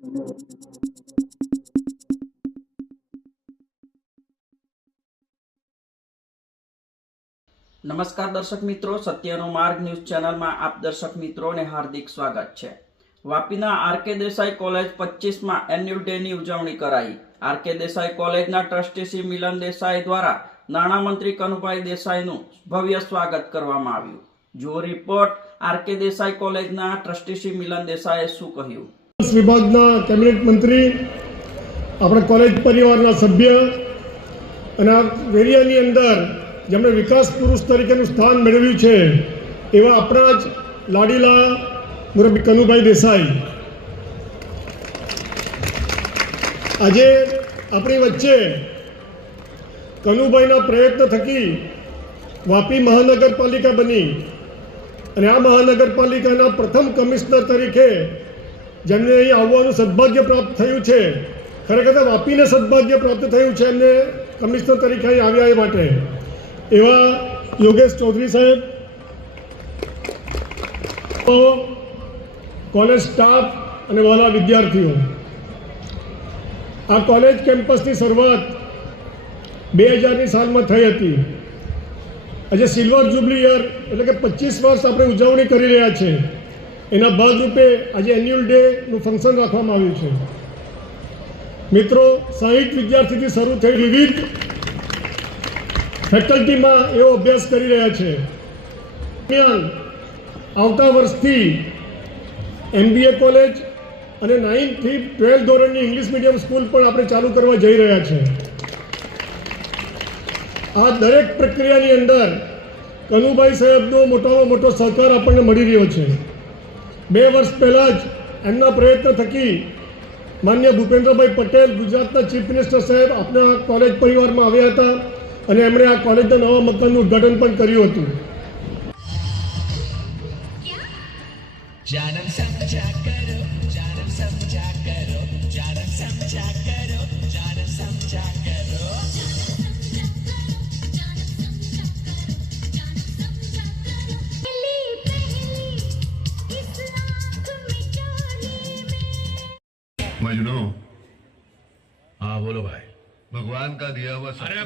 નમસ્કાર દર્શક મિત્રો, સત્યનો માર્ગ ન્યૂઝ ચેનલમાં આપ દર્શક મિત્રોને હાર્દિક સ્વાગત છે. વાપીના આરકે દેસાઈ કોલેજ પચીસમાં એન્યુઅલ ડેની ઉજવણી કરાઈ. આરકે દેસાઈ કોલેજના ટ્રસ્ટી શ્રી મિલન દેસાઈ દ્વારા નાણામંત્રી કનુભાઈ દેસાઈનું ભવ્ય સ્વાગત કરવામાં આવ્યું. જો રિપોર્ટ આરકે દેસાઈ કોલેજના ટ્રસ્ટી શ્રી મિલન દેસાઈએ શું કહ્યું? વિભાગના કેબિનેટ મંત્રી, આપણા કોલેજ પરિવારના સભ્ય અને આ એરિયાની અંદર જેમણે વિકાસ પુરુષ તરીકેનું સ્થાન મેળવ્યું છે, એવા આપણા જ લાડીલા મુરબી કનુભાઈ દેસાઈ. આજે આપણી વચ્ચે કનુભાઈના પ્રયત્ન થકી વાપી મહાનગરપાલિકા બની અને આ મહાનગરપાલિકાના પ્રથમ કમિશનર તરીકે જેમને અહીં આવવાનું સદભાગ્ય પ્રાપ્ત થયું છે, ખરેખર વાપીને સદભાગ્ય પ્રાપ્ત થયું છે એમને કમિશનર તરીકે અહીં આવ્યા એ માટે. એવા યોગેશ ચૌધરી સાહેબ કોલેજ સ્ટાફ અને વાલા વિદ્યાર્થીઓ. આ કોલેજ કેમ્પસની શરૂઆત બે હજારની સાલમાં થઈ હતી. આજે સિલ્વર જુબલી યર, એટલે કે પચીસ વર્ષ આપણે ઉજવણી કરી રહ્યા છે. એના ભાગરૂપે આજે એન્યુઅલ ડેનું ફંક્શન રાખવામાં આવ્યું છે. મિત્રો, સાહીઠ વિદ્યાર્થીથી શરૂ થઈ વિવિધ ફેકલ્ટીમાં એવો અભ્યાસ કરી રહ્યા છે. દરમિયાન આવતા વર્ષથી એમબીએ કોલેજ અને નાઇન્થથી ટ્વેલ્થ ધોરણની ઇંગ્લિશ મીડિયમ સ્કૂલ પણ આપણે ચાલુ કરવા જઈ રહ્યા છે. આ દરેક પ્રક્રિયાની અંદર કનુભાઈ સાહેબનો મોટામાં મોટો સહકાર આપણને મળી રહ્યો છે. બે વર્ષ પહેલાં જ એમના પ્રયત્ન થકી માન્ય ભૂપેન્દ્રભાઈ પટેલ ગુજરાતના ચીફ મિનિસ્ટર સાહેબ આપના કોલેજ પરિવારમાં આવ્યા હતા અને એમણે આ કોલેજના નવા મકાનનું ઉદ્ઘાટન પણ કર્યું હતું. જાનમ સમજા કરો, જાનમ સમજા કરો, જાનમ સમજા કરો, જાનમ મજનુ હા બોલો ભાઈ ભગવાન કા દિયા हुआ अरे